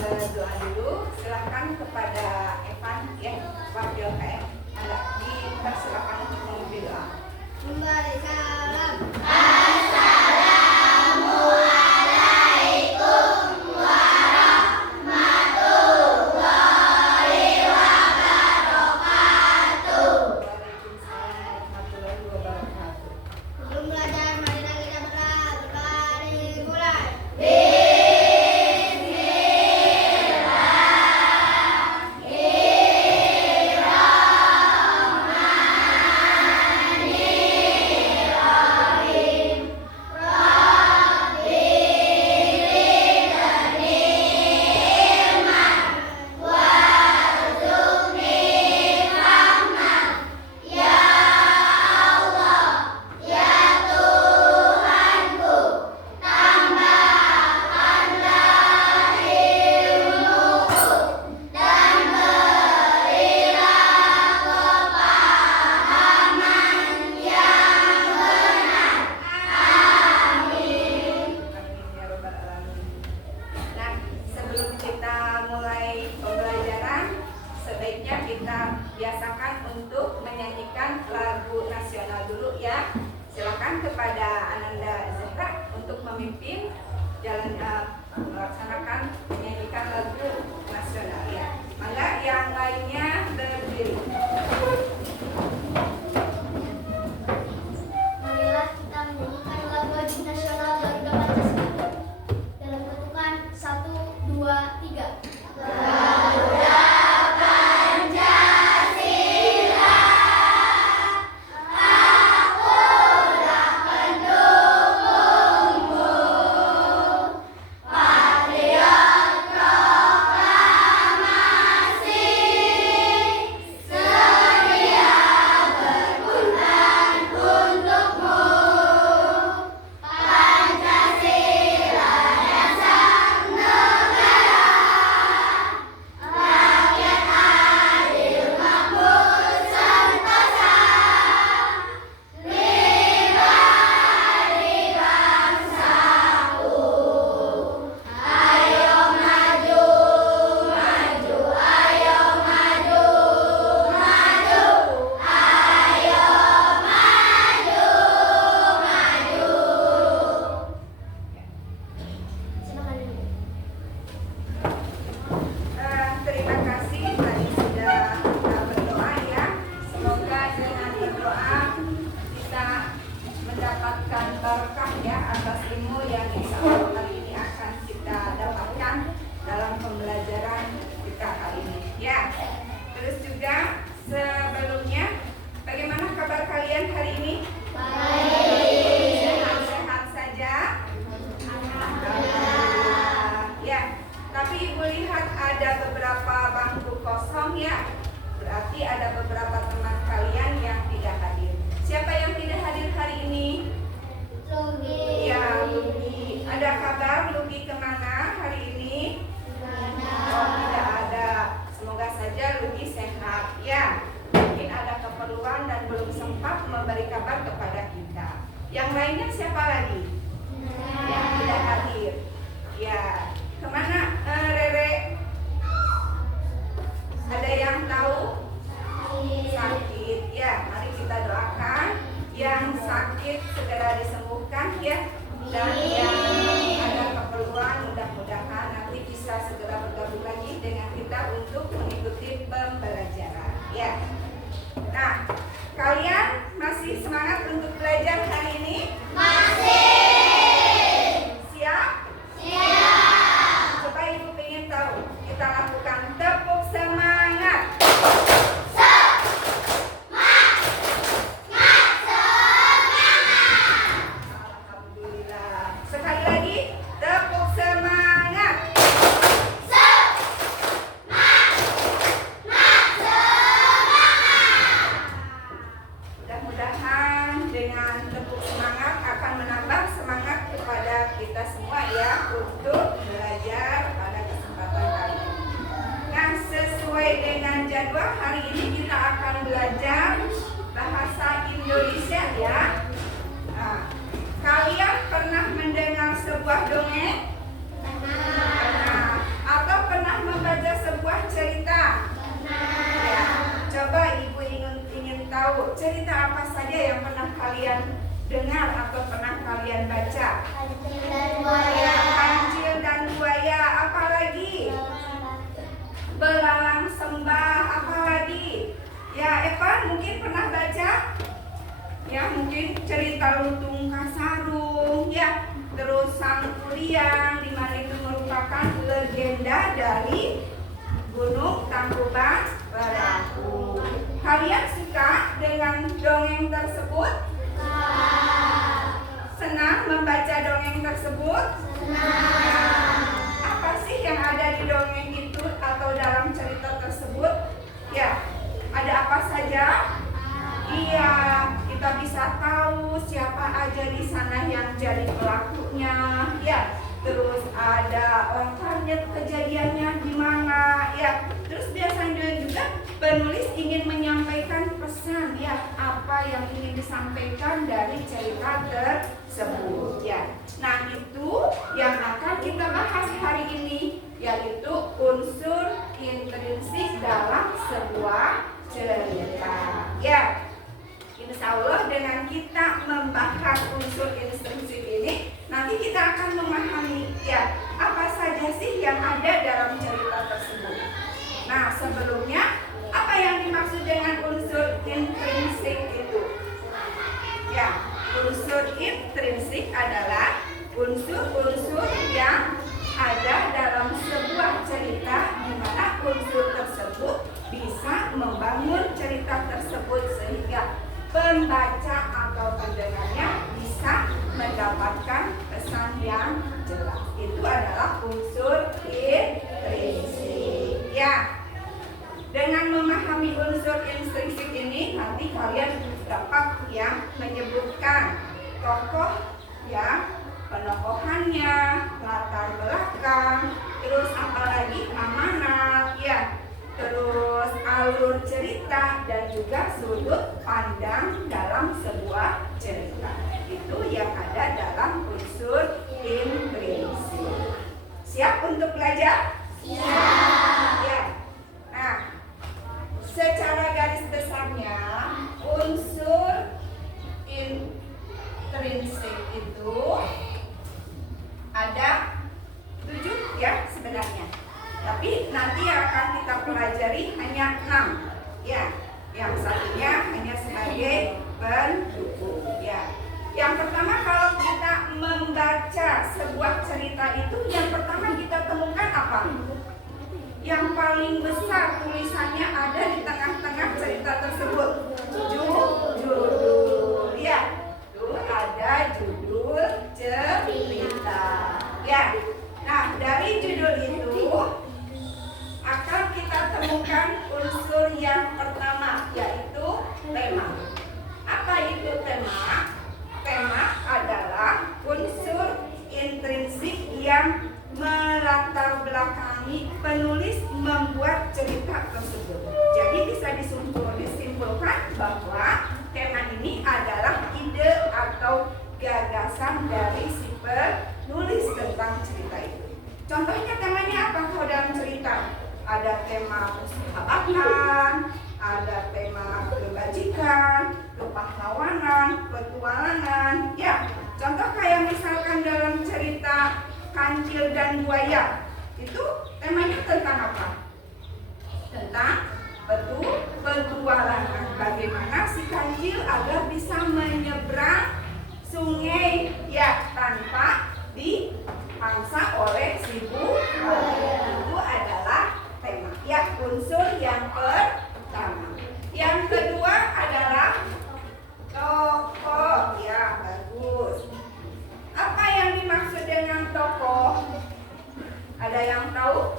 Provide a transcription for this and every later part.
berdoa dulu. Silakan kepada Evan ya, wakil KM. Anda dipersilakan untuk memimpin doa. Kembali salam. Waalaikumsalam warahmatullahi wabarakatuh. Sebelum belajar, marilah kita berdoa. Berdoa dimulai. Amin ya rabbal alamin. Nah, sebelum kita mulai pembelajaran, sebaiknya kita biasakan untuk menyanyikan lagu nasional dulu ya. Silakan kepada Ananda Zahra untuk memimpin jalan melaksanakan menyanyikan lagu nasional ya. Mangga yang lainnya berdiri. Marilah kita menyanyikan lagu wajib nasional Garuda Pancasila dalam ketukan 1, 2, 3. Patriot proklamasi tahu cerita apa saja yang pernah kalian dengar atau pernah kalian baca? Kancil dan buaya, apa lagi? Belalang sembah, apa lagi? Ya, Evan mungkin pernah baca? Ya, mungkin cerita Lutung Kasarung, ya. Terus Sang Kuryang, di mana itu merupakan legenda dari Gunung Tangkuban Perahu. Kalian suka dengan dongeng tersebut? Senang membaca dongeng tersebut? Apa sih yang ada di dongeng itu atau dalam cerita tersebut? Ya, ada apa saja? Iya, kita bisa tahu siapa aja di sana yang jadi pelakunya. Ya, terus ada latarnya kejadiannya di mana. Ya, terus biasanya juga penulis ingin menyampaikan pesan, ya, apa yang ingin disampaikan dari cerita tersebut. Ya, nah itu yang akan kita bahas hari ini, yaitu unsur intrinsik dalam sebuah cerita. Ya. Insya Allah dengan kita membahas unsur intrinsik ini, nanti kita akan memahami ya apa saja sih yang ada dalam cerita tersebut. Nah, sebelumnya apa yang dimaksud dengan unsur intrinsik itu? Ya, unsur intrinsik adalah unsur-unsur yang ada dalam sebuah cerita di mana unsur tersebut bisa membangun cerita tersebut sehingga pembaca atau pendengarnya bisa mendapatkan pesan yang jelas. Itu adalah unsur intrinsik. Ya, dengan memahami unsur intrinsik ini nanti kalian dapat yang menyebutkan tokoh, ya, penokohannya, latar belakang, terus apalagi amanat, ya. Terus alur cerita dan juga sudut pandang dalam sebuah cerita. Itu yang ada dalam unsur intrinsik. Siap untuk belajar? Siap. Ya. Nah, secara garis besarnya unsur intrinsik itu ada 7 ya sebenarnya. Tapi nanti yang akan kita pelajari hanya 6. Ya, yang satunya hanya sebagai pendukung. Ya. Yang pertama kalau kita membaca sebuah cerita itu, yang pertama kita temukan apa? Yang paling besar tulisannya ada di tengah-tengah cerita tersebut. Judul. Ya. Tuh ada judul cerita. Ya. Nah, dari judul itu akan kita temukan unsur yang pertama, yaitu tema. Apa itu tema? Tema adalah unsur intrinsik yang melatar belakangi penulis membuat cerita tersebut. Jadi bisa disimpulkan bahwa tema ini adalah ide atau gagasan dari si penulis tentang cerita itu. Contohnya temanya apa kalau dalam cerita? Ada tema persahabatan, ada tema kebajikan, kepahlawanan, petualangan. Ya, contoh kayak misalkan dalam cerita Kancil dan Buaya, itu temanya tentang apa? Tentang petualangan. Bagaimana si Kancil agar bisa menyeberang sungai ya tanpa dipangsa oleh si buaya. Itu adalah tema. Ya, unsur yang pertama. Yang kedua adalah tokoh. Ya, bagus. Apa yang dimaksud dengan tokoh? Ada yang tahu?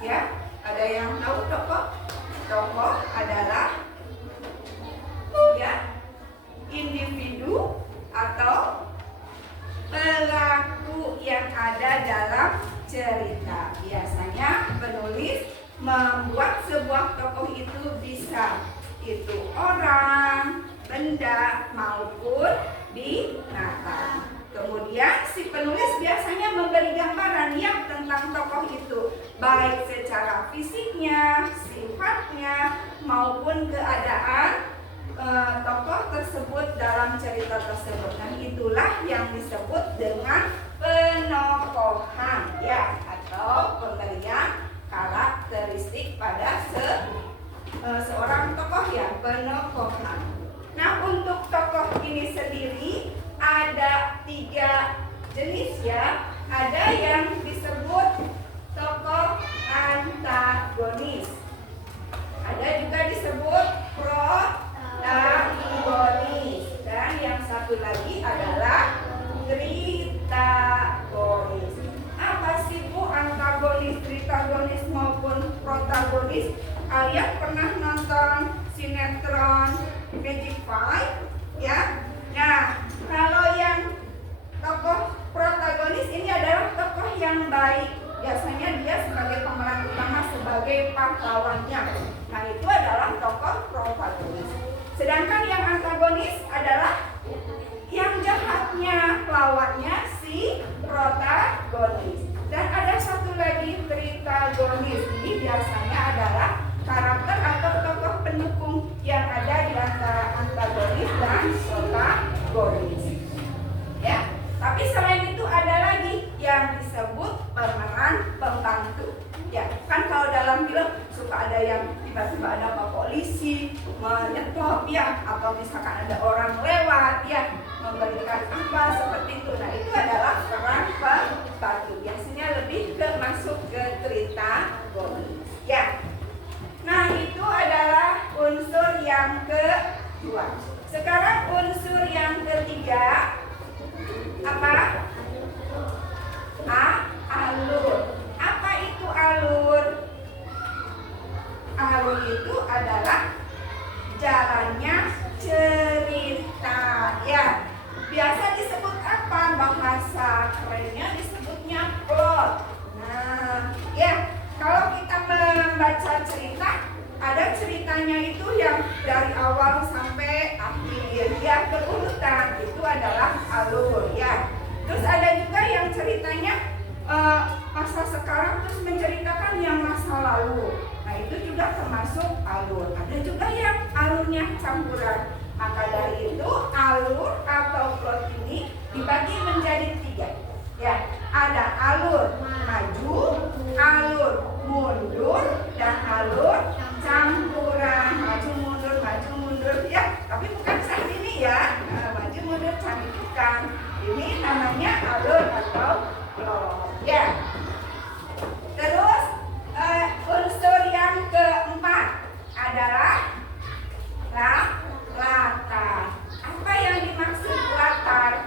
Ya, ada yang tahu tokoh? Tokoh adalah ya individu atau pelaku yang ada dalam cerita. Biasanya penulis membuat sebuah tokoh itu bisa itu orang, benda maupun binatang. Kemudian si penulis biasanya memberi gambaran yang tentang tokoh itu, baik secara fisiknya, sifat sifatnya maupun keadaan tokoh tersebut dalam cerita tersebut. Nah, itulah yang disebut dengan penokohan ya, atau pemberian karakteristik pada seorang tokoh ya, penokohan. Nah, untuk tokoh ini sendiri ada 3 jenis ya. Ada yang disebut tokoh antagonis, ada juga disebut protagonis, dan yang satu lagi adalah tritagonis. Apa sih Bu antagonis, tritagonis maupun protagonis? Kalian pernah nonton sinetron Magic Five ya? Nah, kalau yang tokoh protagonis ini adalah tokoh yang baik. Biasanya dia sebagai pemeran utama, sebagai pahlawannya. Nah, itu adalah tokoh protagonis. Sedangkan yang antagonis adalah yang jahatnya, lawannya si protagonis. Dan ada satu lagi tritagonis. Ini biasanya adalah karakter atau tokoh pendukung yang ada di antara antagonis dan protagonis. Ya. Tapi selain itu ada lagi yang disebut pemeran pembantu. Ya, kan kalau dalam film suka ada yang tiba-tiba ada Pak Polisi menyetop ya, atau misalkan ada orang lewat ya, memberikan apa seperti itu. Nah, itu adalah peran pembantu. Biasanya lebih masuk ke tritagonis. Ya. Nah, itu adalah unsur yang kedua. Sekarang unsur yang ketiga, apa? Alur. Apa itu alur? Alur itu adalah jalannya cerita ya. Biasa disebut apa? Bahasa kerennya disebutnya plot. Nah, ya, kalau kita membaca cerita, ada ceritanya itu yang dari awal sampai akhir ya, berurutan. Itu adalah alur ya. Terus ada juga yang ceritanya masa sekarang terus menceritakan yang masa lalu. Nah, itu juga termasuk alur. Ada juga yang alurnya campuran. Maka dari itu alur atau plot ini dibagi menjadi 3 ya. Ada alur maju, alur mundur, dan alur campuran. Maju mundur ya. Tapi bukan saat ini ya. Maju mundur cari bukan. Ini namanya alur atau plot ya. Terus unsur yang keempat adalah latar. Apa yang dimaksud latar?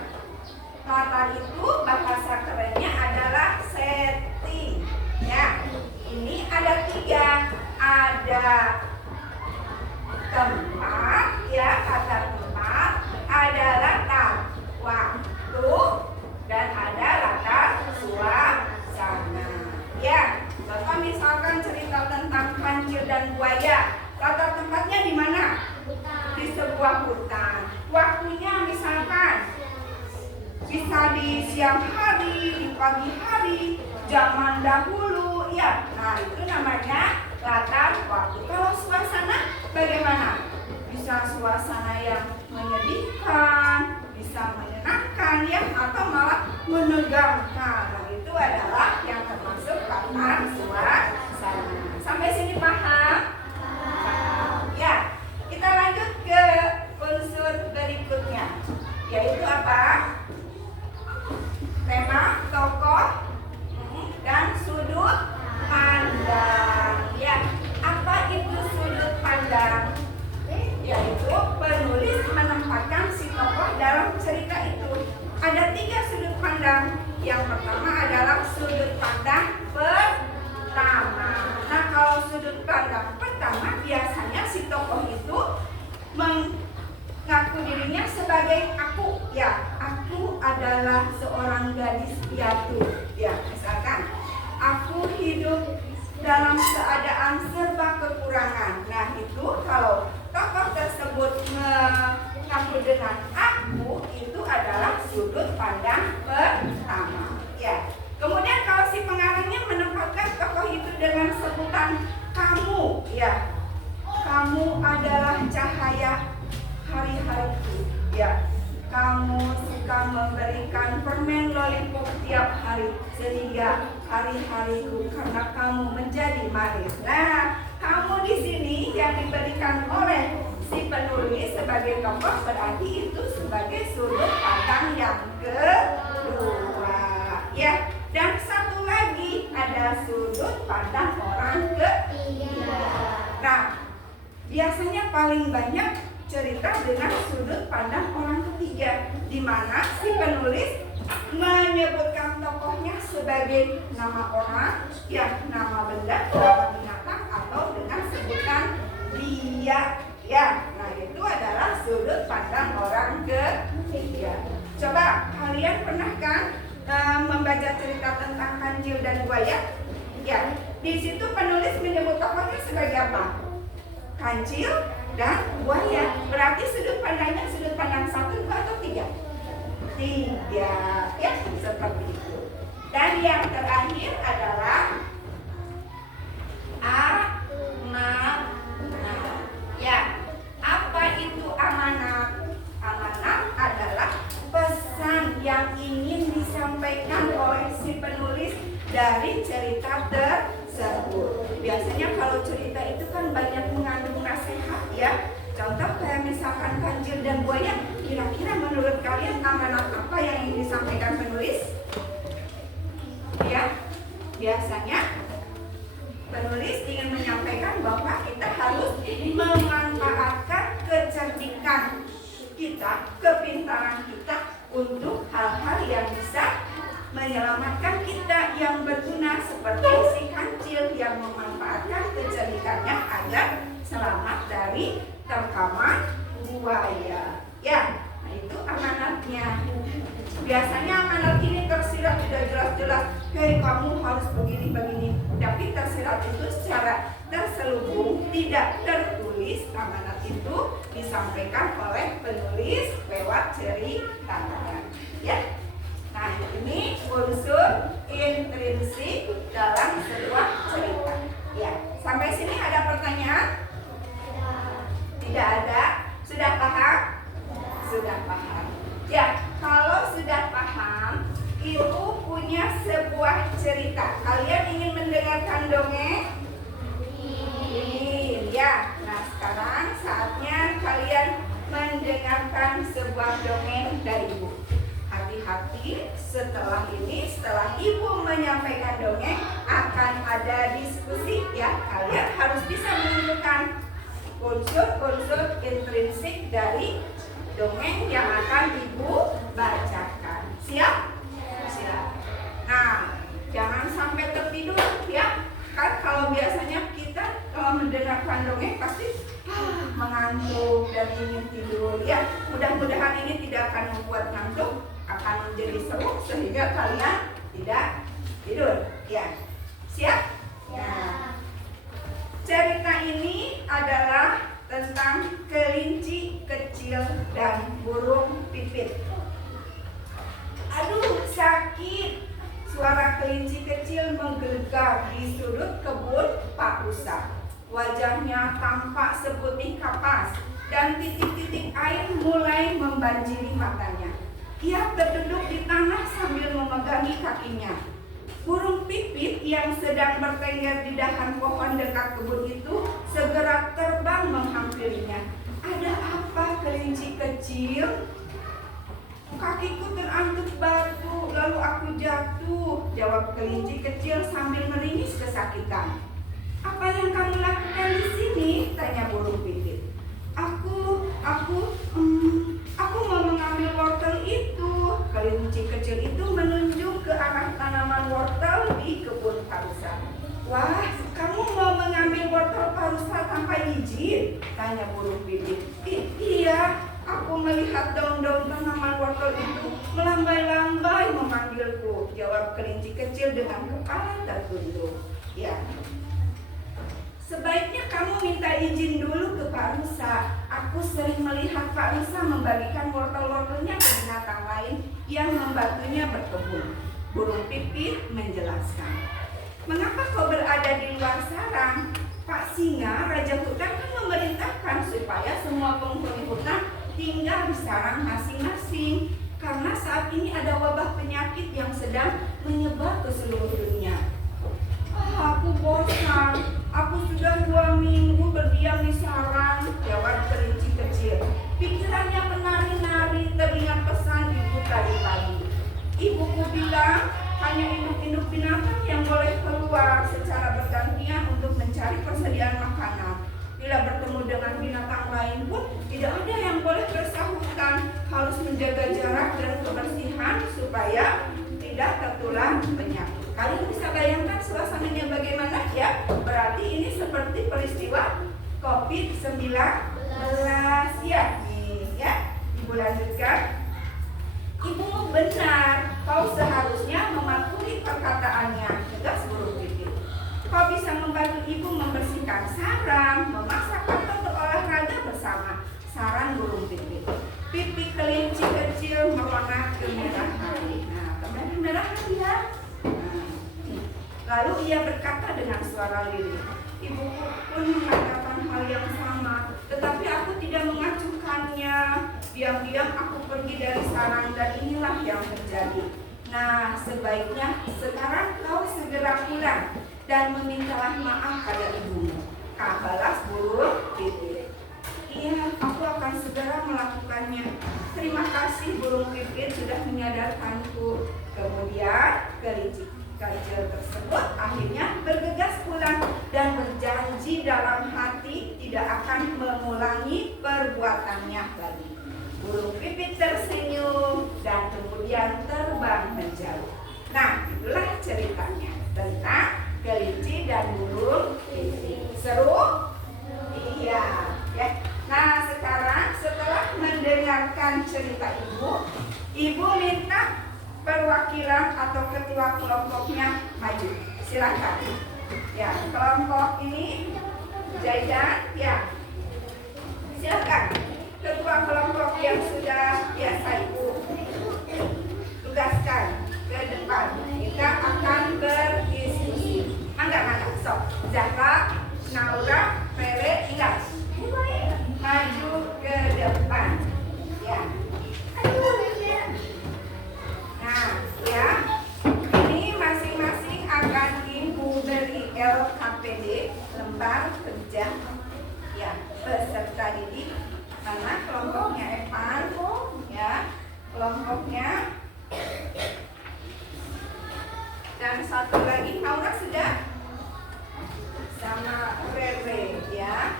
Latar itu bahasa kerennya adalah setting ya. Ini ada 3. Ada tempat ya, ada tempat, ada latar waktu, dan ada latar suasana ya. Contoh misalkan cerita tentang kancil dan buaya, latar tempatnya di mana? Di sebuah hutan. Waktunya misalkan bisa di siang hari, di pagi hari, zaman dahulu ya. Nah, itu namanya latar waktu. Kalau suasana bagaimana? Bisa suasana yang menyedihkan, bisa menyenangkan ya, atau malah menegangkan. Nah, itu adalah yang termasuk latar suasana. Sampai sini paham? Paham. Ya. Kita lanjut ke unsur berikutnya, yaitu apa? Tema, tokoh, dan sudut pandang. Ya, apa itu sudut pandang? Yaitu penulis menempatkan si tokoh dalam cerita itu. Ada 3 sudut pandang. Yang pertama adalah sudut pandang pertama. Nah, kalau sudut pandang pertama biasanya si tokoh itu mengaku dirinya sebagai aku. Ya, aku adalah seorang gadis piatu. Ya, misalkan aku hidup dalam keadaan serba kekurangan. Nah, itu kalau tokoh tersebut mengaku dengan aku, itu adalah sudut pandang pertama. Ya. Kemudian kalau si pengarangnya menempatkan tokoh itu dengan sebutan kamu, ya, sehingga hari-hariku karena kamu menjadi manis. Nah, kamu di sini yang diberikan oleh si penulis sebagai tokoh berarti itu sebagai sudut pandang yang kedua, ya. Dan satu lagi ada sudut pandang orang ketiga. Nah, biasanya paling banyak cerita dengan sudut pandang orang ketiga, di mana si penulis menyebutkan tokohnya sebagai nama orang, ya, nama benda, nama binatang, atau dengan sebutan dia, ya. Nah, itu adalah sudut pandang orang ketiga. Coba kalian pernah kan membaca cerita tentang kancil dan buaya? Ya, di situ penulis menyebut tokohnya sebagai apa? Kancil dan buaya. Berarti sudut pandangnya sudut pandang 1, 2, atau 3? 3, ya, seperti itu. Dan yang terakhir adalah amanat. Ya, apa itu amanat? Amanat adalah pesan yang ingin disampaikan oleh si penulis dari cerita tersebut. Biasanya kalau cerita itu kan banyak mengandung nasihat, ya. Contoh kayak misalkan kancil dan buaya, kira-kira menurut kalian amanat apa yang ingin disampaikan penulis? Ya, biasanya penulis ingin menyampaikan bahwa kita harus memanfaatkan kecerdikan kita, kepintaran kita untuk hal-hal yang bisa menyelamatkan kita, yang berguna, seperti si kancil yang memanfaatkan kecerdikannya agar selamat dari terkaman buaya. Ya, nah itu amanatnya. Biasanya amanat ini tersirat tidak jelas-jelas, kayak kamu harus begini-begini, tapi tersirat itu secara terselubung, tidak tertulis. Amanat itu disampaikan oleh penulis lewat ceritanya, ya. Nah, ini unsur intrinsik dalam sebuah cerita. Ya, sampai sini ada pertanyaan? Tidak ada. Sudah paham? Sudah paham. Ya, kalau sudah paham, ibu punya sebuah cerita. Kalian ingin mendengarkan dongeng? Ingin, ya. Nah, sekarang saatnya kalian mendengarkan sebuah dongeng dari ibu. Hati-hati, setelah ini, setelah ibu menyampaikan dongeng, akan ada diskusi, ya. Kalian harus bisa menentukan unsur-unsur intrinsik dari dongeng yang akan ibu bacakan. Siap? Siap. Nah, jangan sampai tertidur, ya. Kan kalau biasanya kita kalau mendengarkan dongeng pasti mengantuk dan ingin tidur, ya. Mudah-mudahan ini tidak akan membuat ngantuk, akan menjadi seru sehingga kalian tidak tidur, ya. Siap? Ya. Cerita ini adalah tentang kelinci kecil dan burung pipit. Aduh, sakit. Suara kelinci kecil menggelegar di sudut kebun Pak Rusa. Wajahnya tampak seputih kapas dan titik-titik air mulai membanjiri matanya. Ia terduduk di tanah sambil memegangi kakinya. Burung pipit yang sedang bertengger di dahan pohon dekat kebun itu segera terbang menghampirinya. Ada apa, kelinci kecil? Kakiku terantuk batu, lalu aku jatuh, jawab kelinci kecil sambil meringis kesakitan. Apa yang kamu lakukan di sini? Tanya burung pipit. Aku mau mengambil wortel itu. Kelinci kecil itu menunjuk ke arah tanaman wortel di kebun parusa. Wah, kamu mau mengambil wortel parusa tanpa izin? Tanya burung pipit. Iya, aku melihat daun-daun tanaman wortel itu melambai-lambai memanggilku, jawab kelinci kecil dengan kepala tertunduk. Ya. Sebaiknya kamu minta izin dulu ke Pak Rusa. Aku sering melihat Pak Rusa membagikan wortel-wortelnya ke binatang lain yang membantunya berkebun. Burung pipit menjelaskan. Mengapa kau berada di luar sarang? Pak Singa, Raja Hutan, kan memerintahkan supaya semua penghuni hutan tinggal di sarang masing-masing. Karena saat ini ada wabah penyakit yang sedang menyebar ke seluruh dunia. Aku bosan. Aku sudah 2 minggu berdiam di sarang, jawab kelinci kecil. Pikirannya menari-nari, teringat pesan ibu tadi pagi. Ibuku bilang hanya induk-induk binatang yang boleh keluar secara bergantian untuk mencari persediaan makanan. Bila bertemu dengan binatang lain pun tidak ada yang boleh bersahutan, harus menjaga jarak dan kebersihan supaya tidak tertular penyakit. Kalian bisa bayangkan suasananya bagaimana ya? Berarti ini seperti peristiwa COVID-19 ya. Nih ya, Ibu lanjutkan. Ibu benar, kau seharusnya mematuhi perkataannya, tegas burung pipit. Kau bisa membantu ibu membersihkan sarang, memasak atau berolahraga bersama, saran burung pipit. Pipi kelinci kecil merona kemerahan. Nah, kemerahan ya. Lalu ia berkata dengan suara lirih, ibuku pun mengatakan hal yang sama, tetapi aku tidak mengacuhkannya. Diam-diam aku pergi dari sarang dan inilah yang terjadi. Nah, sebaiknya sekarang kau segera pulang dan memintalah maaf pada ibumu. Balas burung pipit. Iya, aku akan segera melakukannya. Terima kasih burung pipit sudah menyadarkanku. Kemudian kelinci kecil tersebut akhirnya bergegas pulang dan berjanji dalam hati tidak akan mengulangi perbuatannya lagi. Burung pipit tersenyum dan kemudian terbang menjauh. Nah, itulah ceritanya tentang kelinci dan burung pipit. Seru? Iya. Ya. Nah, sekarang setelah mendengarkan cerita ibu minta perwakilan atau ketua kelompoknya maju. Silakan. Ya, kelompok ini Jaidan, ya. Silakan. Ketua kelompok yang sudah biasa ibu tugaskan ke depan. Kita akan berdiskusi. Mangga, sok. Zahra, Naura, Fere, Ilas. Maju ke depan. Ya. Nah, ya. Ini masing-masing akan ibu beri LKPD, lembar kerja. Ya, peserta didik. Mana kelompoknya Evan? Ya, kelompoknya. Dan satu lagi Naura sudah sama Rere, ya.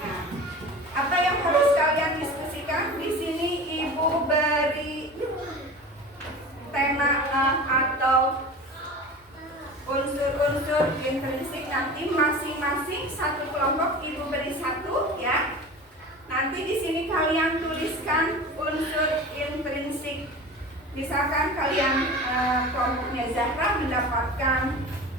Nah, apa yang harus kalian diskusikan? Di sini ibu beri tema atau unsur-unsur intrinsik. Nanti masing-masing satu kelompok ibu beri satu, ya. Nanti di sini kalian tuliskan unsur intrinsik. Misalkan kalian kelompoknya Zahra mendapatkan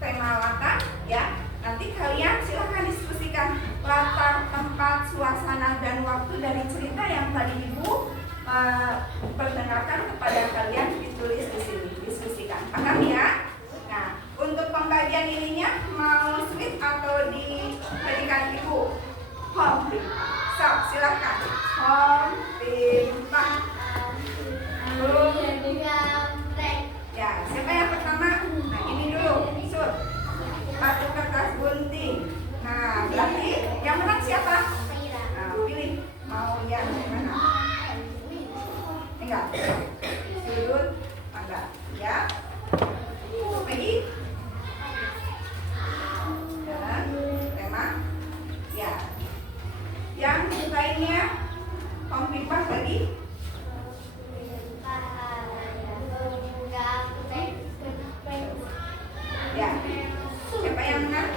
tema latar, ya. Nanti kalian silahkan diskusikan latar, tempat, suasana, dan waktu dari cerita yang tadi ibu perdengarkan kepada kalian, ditulis di sini, diskusikan. Paham ya? Nah, untuk pembagian ininya mau split atau diberikan ibu? Home pimpa. So, silakan. Home pimpa. Ya, siapa yang pertama? Nah, ini dulu. Sur. Batu kertas gunting. Nah, berarti yang menang siapa? Nah, pilih. Mau yang mana? Enggak. Sudut. Enggak. Ya. Lagi. Dan tema. Ya. Yang lainnya kompipas lagi. Ya. Siapa yang menang?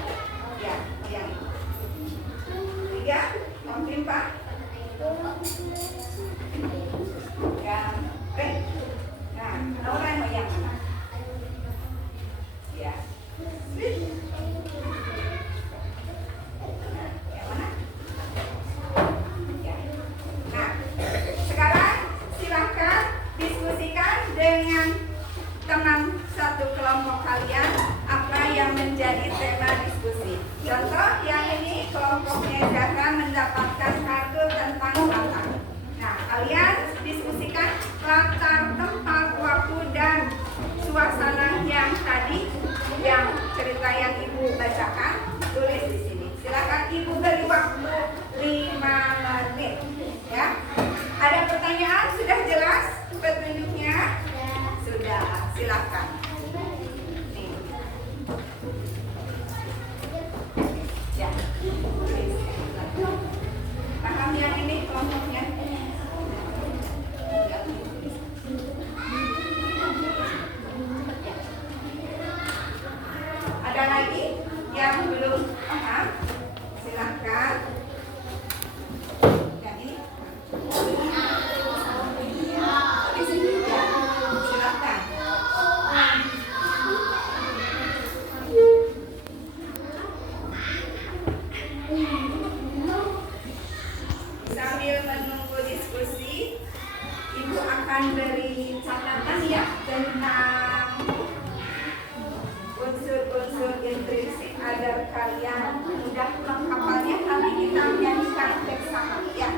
Ya, yang itu. 3, kompipas. Yang nah, Naura mau yang mana? Ya. Yang mana? Ya. Nah, sekarang silakan diskusikan dengan teman satu kelompok kalian apa yang menjadi tema diskusi. Contoh yang ini kelompoknya Zahra mendapatkan kartu tentang latar. Nah, kalian silakan. Nih. Ya. Paham yang ini kelompoknya? Ada lagi yang belum paham? Silakan. Yang ini. Di sini ya. Silakan. Sambil menunggu diskusi, Ibu akan beri catatan ya tentang unsur-unsur intrinsik agar kalian mudah menghafalnya. Nanti kita menyanyikan bersama ya.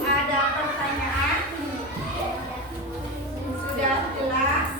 Ada pertanyaan? Sudah jelas?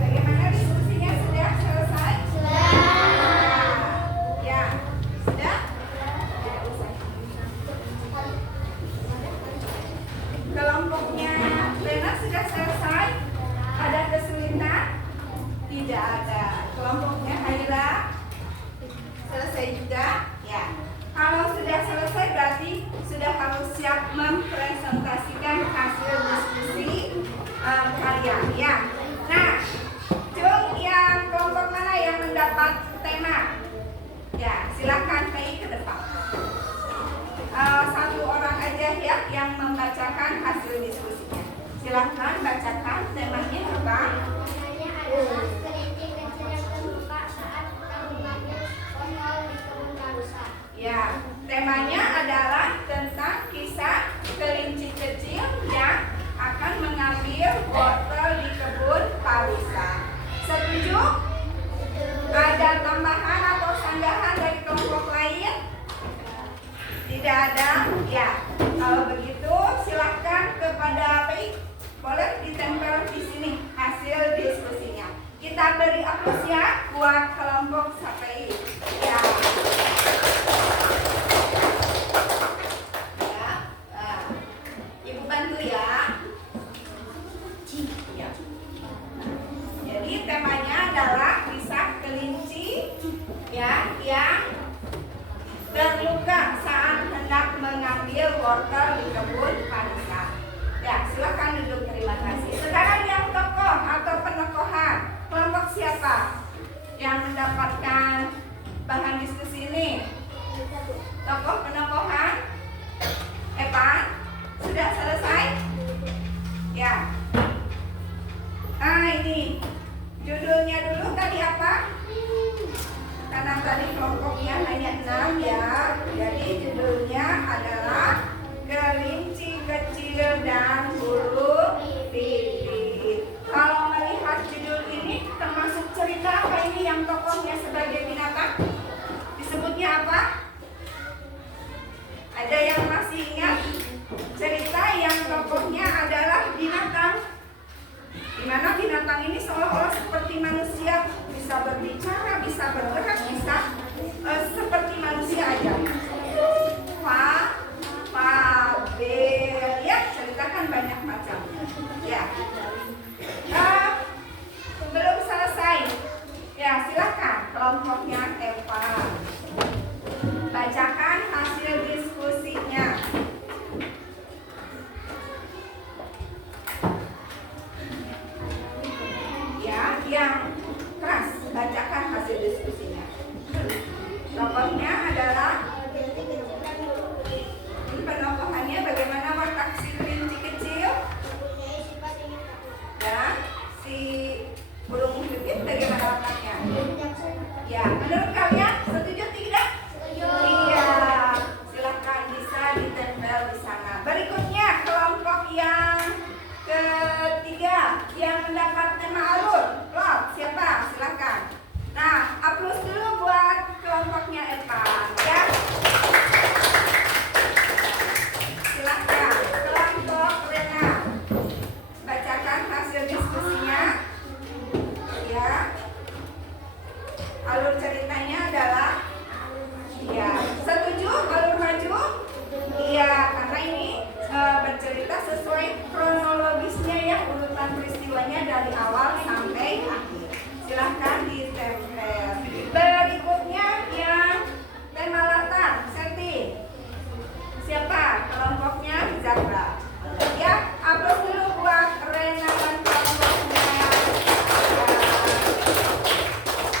Bagaimana diskusinya? Sudah selesai? Ya. Sudah? Tidak usah. Kelompoknya Lena sudah selesai? Ada kesulitan? Tidak ada. Kelompoknya Haira selesai juga? Ya. Kalau sudah selesai berarti sudah harus siap mempresentasikan hasil diskusi kalian ya. Nah, Jung yang kelompok mana yang mendapat tema? Ya, silakan pergi ke depan. Satu orang aja ya yang membacakan hasil diskusinya. Silakan bacakan temanya apa? Namanya adalah kelinci kecil yang terluka saat mengambil wortel di kebun karusa. Ya, temanya adalah tentang kisah kelinci kecil yang akan mengambil wortel di kebun parusa. Setuju? Ada tambahan atau sanggahan dari kelompok lain? Tidak ada? Ya. Kalau begitu silakan kepada PI. Boleh ditempel di sini hasil diskusinya. Kita beri aplaus ya buat kelompok PI. Ya. Ibu bantu ya. Ya. Jadi temanya adalah kisah kelinci ya yang terluka saat hendak mengambil wortel di kebun parusa. Ya, silakan duduk. Terima kasih. Sekarang yang tokoh atau penokohan kelompok siapa yang mendapatkan bahan diskusi ini? Tokoh penokohan Evan sudah selesai? Ya. Nah ini judulnya dulu tadi apa? Karena tadi kelompoknya hanya 6 ya. Jadi judulnya adalah kelinci kecil dan burung yang mendapat tema alur? Love, siapa? Silakan. Nah, aplaus dulu buat kelompoknya Evan ya. Silakan kelompok Rena. Bacakan hasil diskusinya. Ya. Alur ceritanya adalah ya, setuju alur maju? Iya, karena ini bercerita sesuai kronologisnya ya, urutan peristiwanya dari awal sampai akhir. Silahkan ditempel. Berikutnya yang tema latar setting. Siapa? Kelompoknya Zahra. Ya, aplaus dulu buat Rena dan kelompoknya.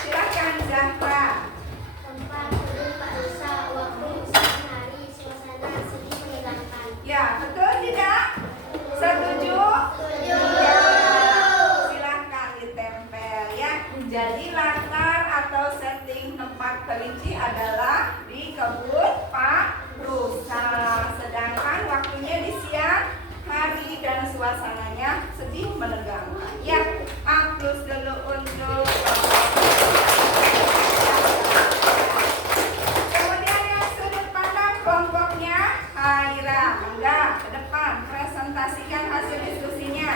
Silahkan Zahra. Tempat duduk Pak Rusa, waktu siang hari, suasana sedih menegangkan. Ya, betul tidak? Setuju? Setuju. Ya. Silahkan ditempel ya. Jadi latar atau setting tempat kelinci adalah di kebun Pak Rusa. Sedangkan waktunya di siang hari dan suasananya sedih menegangkan. Ya, aplaus dulu untuk kemudian yang sudut pandang kelompoknya Haira. Mangga ke depan presentasikan hasil diskusinya.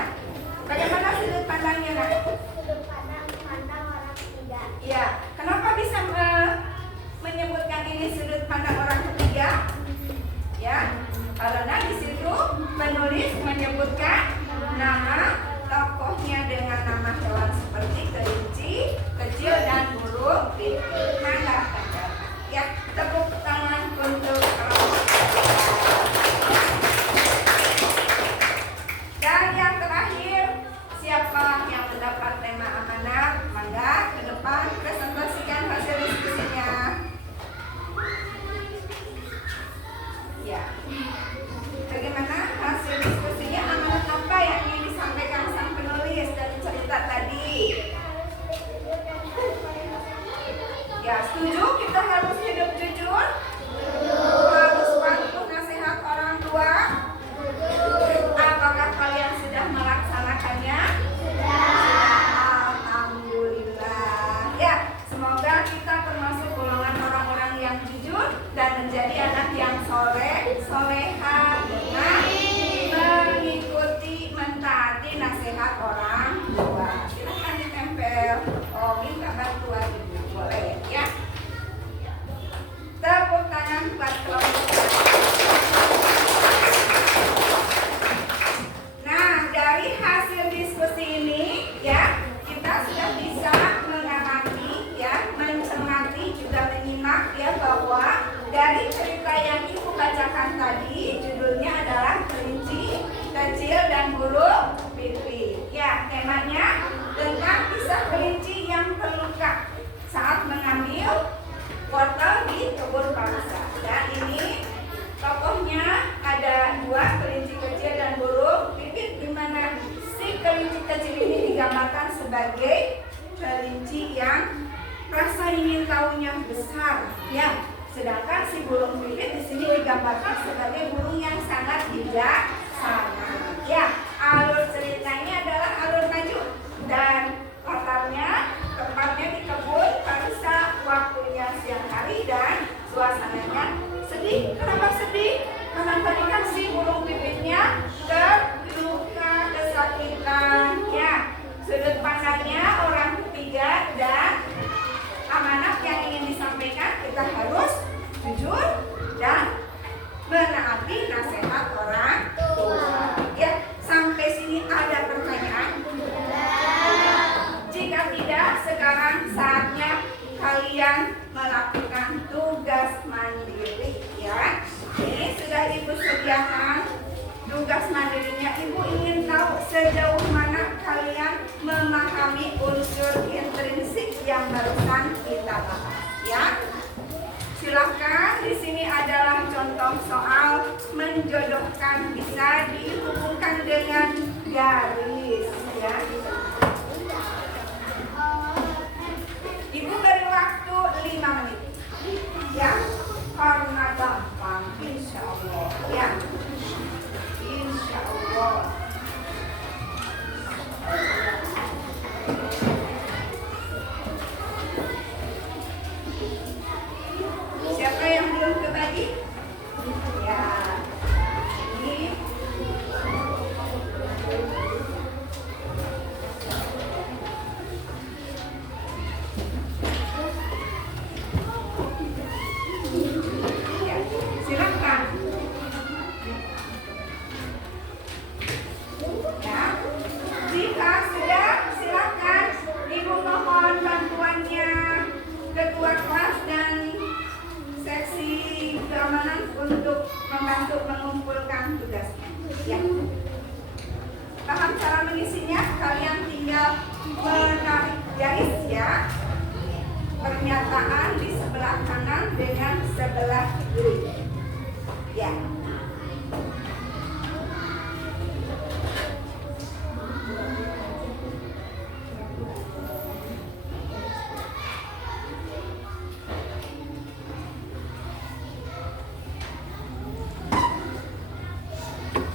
Bagaimana sudut pandangnya, Nak? Sudut pandang orang ketiga. Ya, kenapa bisa menyebutkan ini sudut pandang orang ketiga? Ya, karena di situ penulis menyebutkan nama tokohnya dengan nama hewan seperti kelinci, kecil dan burung pipit. Mangga, ya, tepuk tangan untuk kelompok. Dan yang terakhir, siapa yang mendapat tema amanat? Mangga ke depan presentasikan hasil diskusinya. Ya. Bagaimana hasil diskusinya? Amanat apa yang ingin disampaikan sang penulis dari cerita tadi? Ya, setuju kita harus hidup jujur? Harus patuh nasihat orang tua? Apakah kalian sudah melaksanakannya? Alhamdulillah. Ya, semoga kita termasuk golongan orang-orang yang jujur dan menjadi anak yang soleha dengan mengikuti, mentaati nasihat orang tua. Silakan ditempel. Oh, minta bantuan ibu, boleh ya? Tepuk tangan buat kelompok. Nah, dari hasil diskusi ini ya, kita sudah bisa mengamati ya, mencermati juga menyimak ya bahwa dari cerita yang ibu bacakan tadi judulnya adalah kelinci kecil dan burung pipit. Ya, temanya tentang kisah kelinci yang terluka saat mengambil wortel di kebun Pak Rusa. Dan ini tokohnya ada dua, kelinci kecil dan burung pipit, di mana si kelinci kecil ini digambarkan sebagai kelinci yang rasa ingin tahunya besar, ya. Sedangkan si burung pipit di sini digambarkan sebagai burung yang sangat bijaksana. Ya, alur ceritanya adalah alur maju dan latarnya tempatnya di kebun Pak Rusa, waktunya siang hari dan suasananya sedih. Kenapa sedih? Karena tadi kan si burung pipitnya terluka, kesakitan. Ya, sudut pandangnya orang ketiga dan amanat yang ingin disampaikan, kita harus jujur dan menaati nasihat orang tua. Ya, sampai sini ada pertanyaan? Jika tidak, sekarang saatnya kalian melakukan tugas mandiri ya. Ini sudah ibu sediakan tugas mandirinya. Ibu ingin tahu sejauh mana kalian memahami unsur intrinsik yang barusan kita bahas ya. Silahkan, di sini adalah contoh soal menjodohkan, bisa dihubungkan dengan garis ya. Ibu beri waktu 5 menit ya, karena gampang insya Allah ya, insya Allah. cara mengisinya? Kalian tinggal menarik garis ya. Pernyataan di sebelah kanan dengan sebelah kiri. Ya.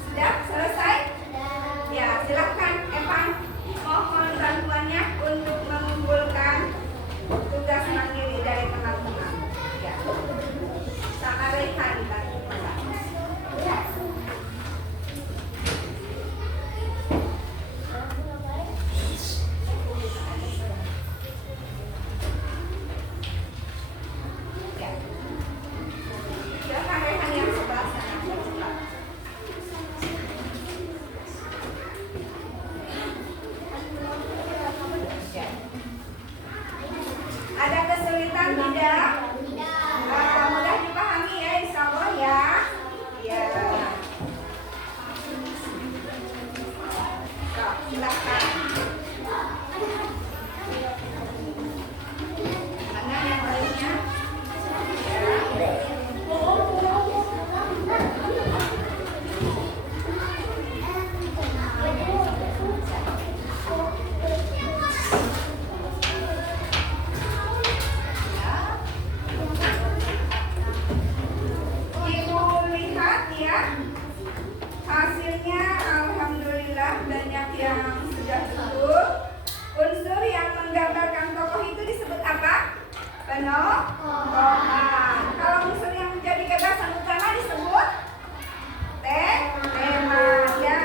Sudah selesai? Ya, silakan Evan. Mohon bantuannya untuk mengumpulkan tugas mandiri dari teman-teman. Ya. Sama Rehan bantu Mas. Ya. Ya. Silakan Rehan yang sebelah sana. Cepat. Ya. Ada kesulitan tidak? Mudah dipahami ya, insya Allah ya. Ya. So, silakan. Mana yang lainnya? Ya. Ibu lihat ya, hasilnya alhamdulillah banyak yang sudah betul. Unsur yang menggambarkan tokoh itu disebut apa? Penokohan. Kalau unsur yang menjadi gagasan utama disebut tema ya.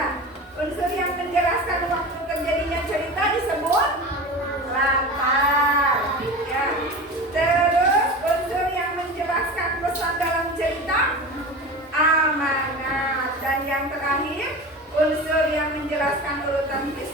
Unsur yang menjelaskan waktu terjadinya cerita disebut latar ya. Terus unsur yang menjelaskan pesan dalam cerita amanat, dan yang terakhir unsur yang menjelaskan urutan peristiwa